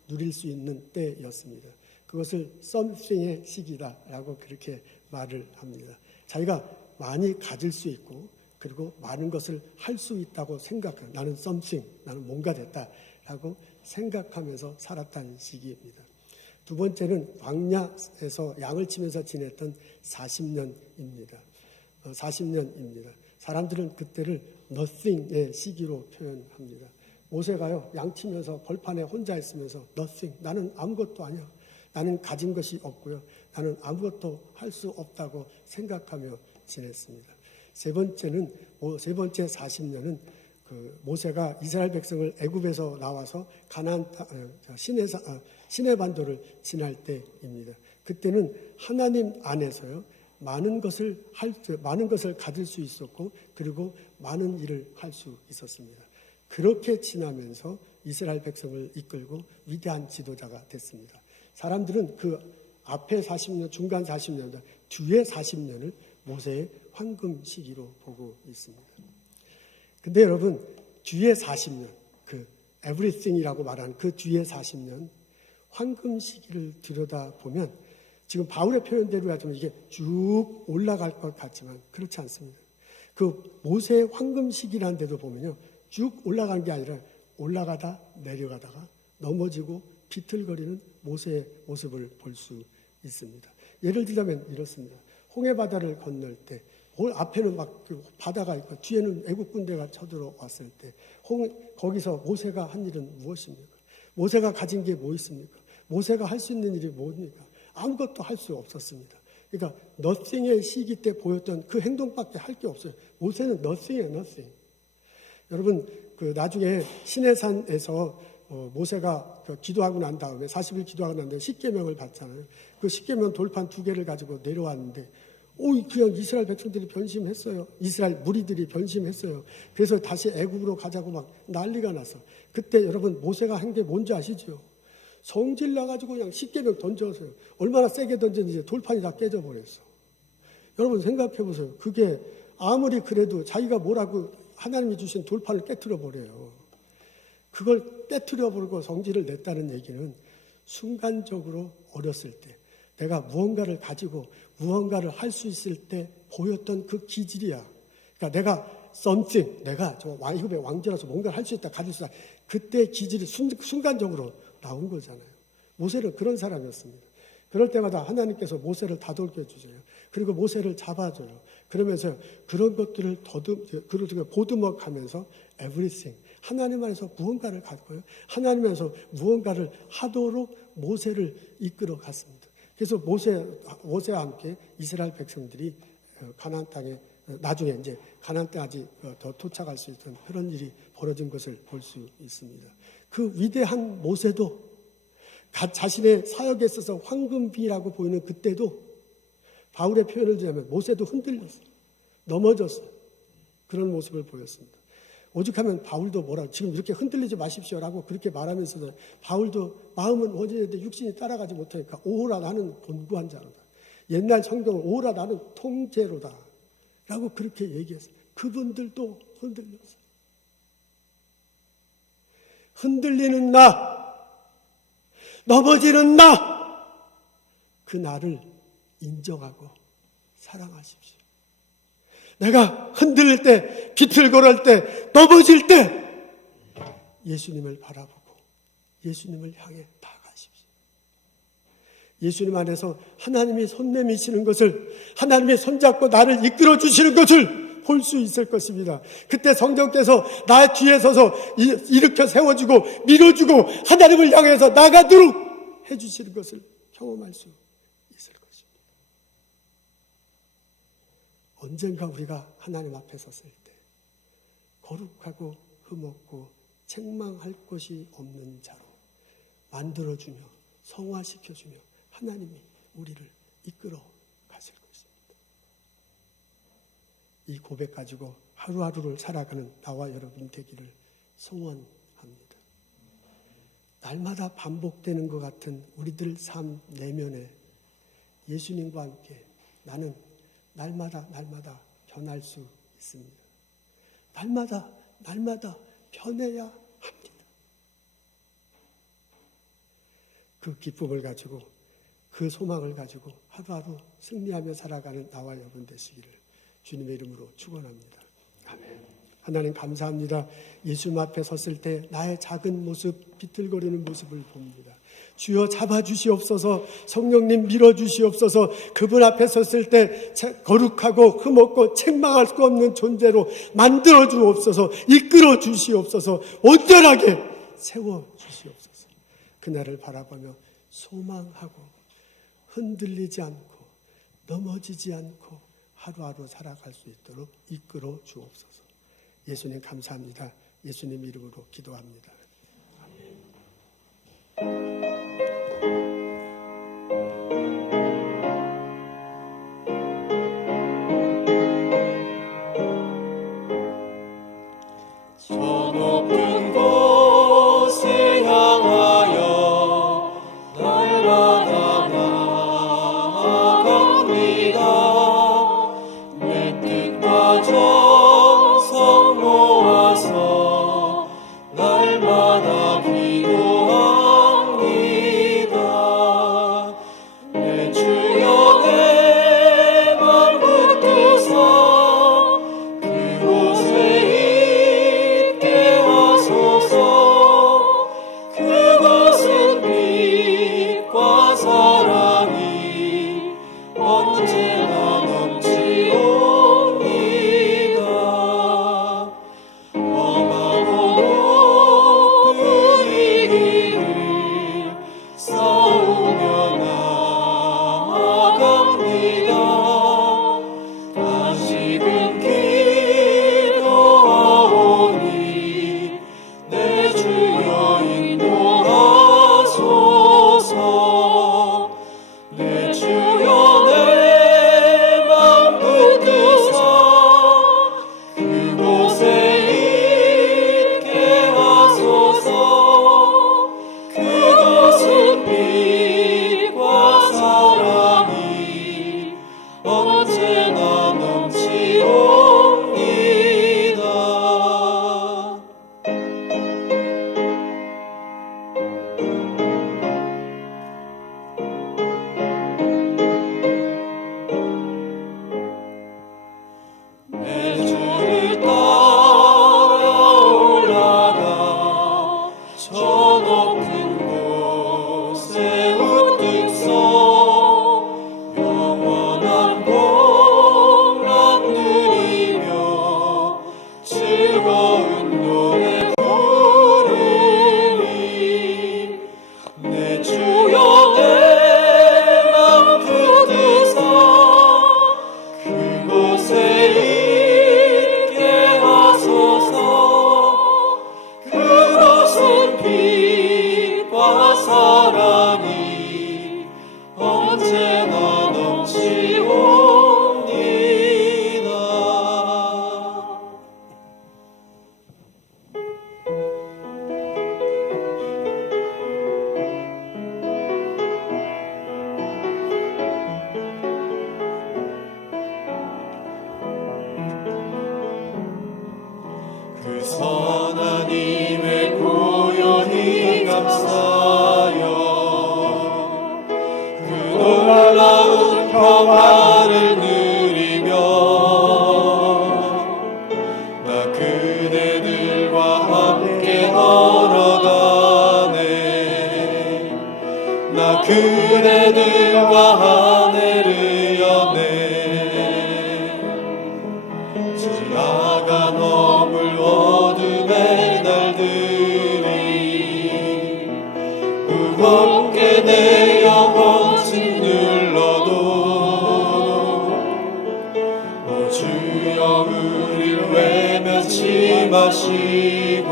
누릴 수 있는 때였습니다. 그것을 something의 시기다라고 그렇게 말을 합니다. 자기가 많이 가질 수 있고 그리고 많은 것을 할 수 있다고 생각하는, 나는 something, 나는 뭔가 됐다라고 생각하면서 살았다는 시기입니다. 두 번째는 광야에서 양을 치면서 지냈던 40년입니다. 사람들은 그때를 nothing의 시기로 표현합니다. 모세가요, 양 치면서 벌판에 혼자 있으면서 nothing, 나는 아무것도 아니야. 나는 가진 것이 없고요. 나는 아무것도 할 수 없다고 생각하며 지냈습니다. 세 번째 40년은 모세가 이스라엘 백성을 애굽에서 나와서 가나안 시내 반도를 지날 때입니다. 그때는 하나님 안에서요 많은 것을 가질 수 있었고 그리고 많은 일을 할 수 있었습니다. 그렇게 지나면서 이스라엘 백성을 이끌고 위대한 지도자가 됐습니다. 사람들은 그 앞에 40년, 중간 40년, 뒤에 40년을 모세의 황금 시기로 보고 있습니다. 근데 여러분, 뒤에 40년, 그 everything이라고 말하는 그 뒤에 40년, 황금 시기를 들여다보면 지금 바울의 표현대로 하자면 이게 쭉 올라갈 것 같지만 그렇지 않습니다. 그 모세의 황금 시기라는 데도 보면요. 쭉 올라간 게 아니라 올라가다 내려가다가 넘어지고 비틀거리는 모세의 모습을 볼 수 있습니다. 예를 들자면 이렇습니다. 홍해바다를 건널 때 앞에는 막 바다가 있고 뒤에는 애국 군대가 쳐들어왔을 때 거기서 모세가 한 일은 무엇입니까? 모세가 가진 게 뭐 있습니까? 모세가 할 수 있는 일이 뭡니까? 아무것도 할 수 없었습니다. 그러니까 nothing의 시기 때 보였던 그 행동밖에 할 게 없어요. 모세는 nothing이에요, nothing. 여러분 나중에 시내산에서 모세가 기도하고 난 다음에 40일 기도하고 난 다음에 십계명을 받잖아요. 그 십계명 돌판 2개를 가지고 내려왔는데 그냥 이스라엘 백성들이 변심했어요. 이스라엘 무리들이 변심했어요. 그래서 다시 애굽으로 가자고 막 난리가 났어. 그때 여러분 모세가 한 게 뭔지 아시죠? 성질 나가지고 그냥 십계명 던져서요. 얼마나 세게 던졌는지 돌판이 다 깨져버렸어. 여러분 생각해 보세요. 그게 아무리 그래도 자기가 뭐라고 하나님이 주신 돌판을 깨트려 버려요. 그걸 깨트려 버리고 성질을 냈다는 얘기는 순간적으로 어렸을 때 내가 무언가를 가지고 무언가를 할 수 있을 때 보였던 그 기질이야. 그러니까 내가 something, 내가 저 애굽의 왕자라서 뭔가를 할 수 있다, 가질 수 있다. 그때 기질이 순간적으로 나온 거잖아요. 모세는 그런 사람이었습니다. 그럴 때마다 하나님께서 모세를 다독여 주세요. 그리고 모세를 잡아줘요. 그러면서 그런 것들을 보듬어가면서 everything, 하나님 안에서 무언가를 갖고요. 하나님 안에서 무언가를 하도록 모세를 이끌어 갔습니다. 그래서 모세와 함께 이스라엘 백성들이 가나안 땅에 나중에 이제 가나안 때까지 더 도착할 수 있던 그런 일이 벌어진 것을 볼 수 있습니다. 그 위대한 모세도 자신의 사역에 있어서 황금비라고 보이는 그때도 바울의 표현을 들자면 모세도 흔들렸어요. 넘어졌어요. 그런 모습을 보였습니다. 오죽하면 바울도 지금 이렇게 흔들리지 마십시오라고 그렇게 말하면서도 바울도 마음은 원인인데 육신이 따라가지 못하니까 오호라 나는 곤고한 자로다. 옛날 성경은 오호라 나는 통제로다 라고 그렇게 얘기했어요. 그분들도 흔들렸어요. 흔들리는 나, 넘어지는 나, 그 나를 인정하고 사랑하십시오. 내가 흔들릴 때, 비틀거릴 때, 넘어질 때 예수님을 바라보고 예수님을 향해 나아가십시오. 예수님 안에서 하나님이 손 내미시는 것을, 하나님의 손잡고 나를 이끌어 주시는 것을 볼 수 있을 것입니다. 그때 성령께서 나의 뒤에 서서 일으켜 세워주고 밀어주고 하나님을 향해서 나가도록 해주시는 것을 경험할 수 있을 것입니다. 언젠가 우리가 하나님 앞에 섰을 때 거룩하고 흠없고 책망할 것이 없는 자로 만들어주며 성화시켜주며 하나님이 우리를 이끌어 가실 것입니다. 이 고백 가지고 하루하루를 살아가는 나와 여러분 되기를 소원합니다. 날마다 반복되는 것 같은 우리들 삶 내면에 예수님과 함께 나는 날마다 변할 수 있습니다. 날마다 변해야 합니다. 그 기쁨을 가지고 그 소망을 가지고 하루하루 승리하며 살아가는 나와 여러분 되시기를 주님의 이름으로 축원합니다. 아멘. 하나님 감사합니다. 예수님 앞에 섰을 때 나의 작은 모습, 비틀거리는 모습을 봅니다. 주여 잡아주시옵소서, 성령님 밀어주시옵소서. 그분 앞에 섰을 때 거룩하고 흠없고 책망할 수 없는 존재로 만들어주옵소서, 이끌어주시옵소서, 온전하게 세워주시옵소서. 그날을 바라보며 소망하고 흔들리지 않고 넘어지지 않고 하루하루 살아갈 수 있도록 이끌어 주옵소서. 예수님 감사합니다. 예수님 이름으로 기도합니다. 저 높은 곳에 향하여 날마다 나아갑니다. 내 뜻과 정성 모아서 날마다 기도합니다. 내 주여 내 맘 붙드사 그곳에 있게 하소서. 그곳은 빛과 사랑이 언제나 넘치옵니다. 그 선하님의 고요히 감싸여 그 놀라운 평화를 누리며 나 그대들과 함께 걸어가네 나 그대들과 한 해를 여네 지나간 어물 어둠의 날들이 무겁게 내 영혼 짓눌러도 오 주여 우릴 외면치 마시고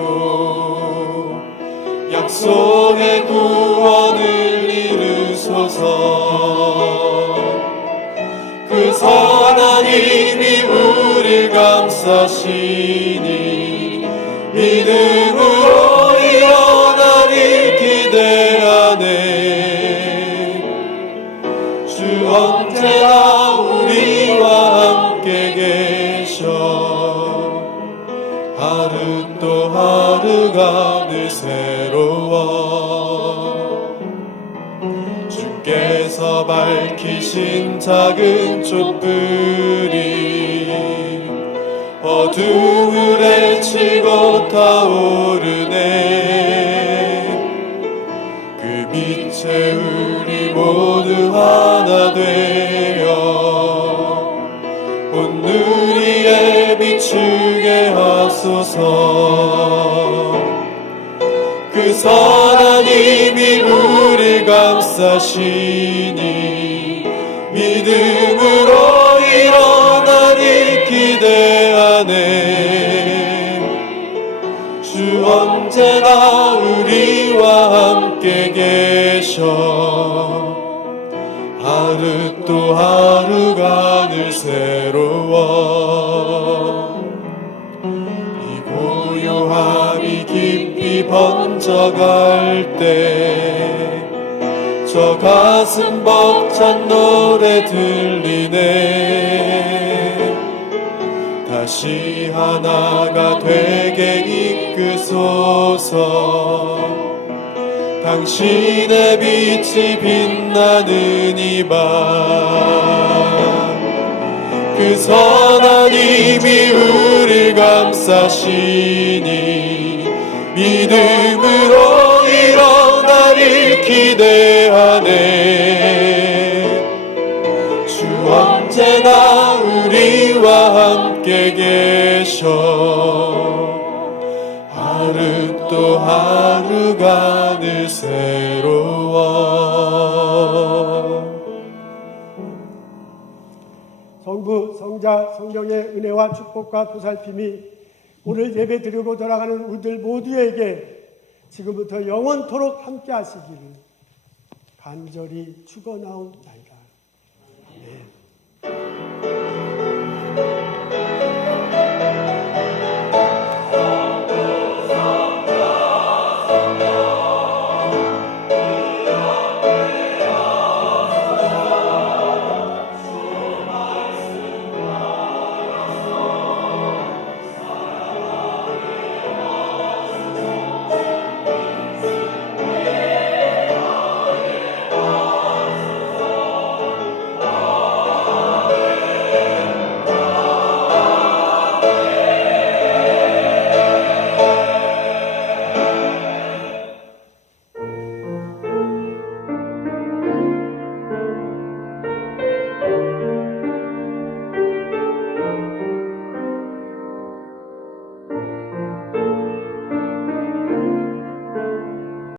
약속의 구원을 이루소서 그 선하님이 우릴 감싸시니 믿음으로 일어나리 기대하네 주 언제나 우리와 함께 계셔 하루 또 하루가 늘 새로워 주께서 밝히신 작은 촛불이 어둠을 헤치고 타오르네 그 빛에 우리 모두 하나 되어 온 누리에 비추게 하소서 그 선하님이 우릴 감싸시니 믿음으로 일어나리 기대하네 주 언제나 우리와 함께 계셔 하루 또 하루가 늘 새로워 이 고요함이 깊이 번져갈 때 저 가슴 벅찬 노래 들리네 다시 하나가 되게 이끄소서 당신의 빛이 빛나는 이 밤 그 선하님이 우릴 감싸시니 믿음으로 일어나리 기대하네 주 언제나 우리와 함께 계셔 하루 또 하루가 늘 새로워 성부, 성자, 성령의 은혜와 축복과 보살핌이 오늘 예배 드리고 돌아가는 우리들 모두에게 지금부터 영원토록 함께 하시기를 간절히 축원하옵나이다. 아멘.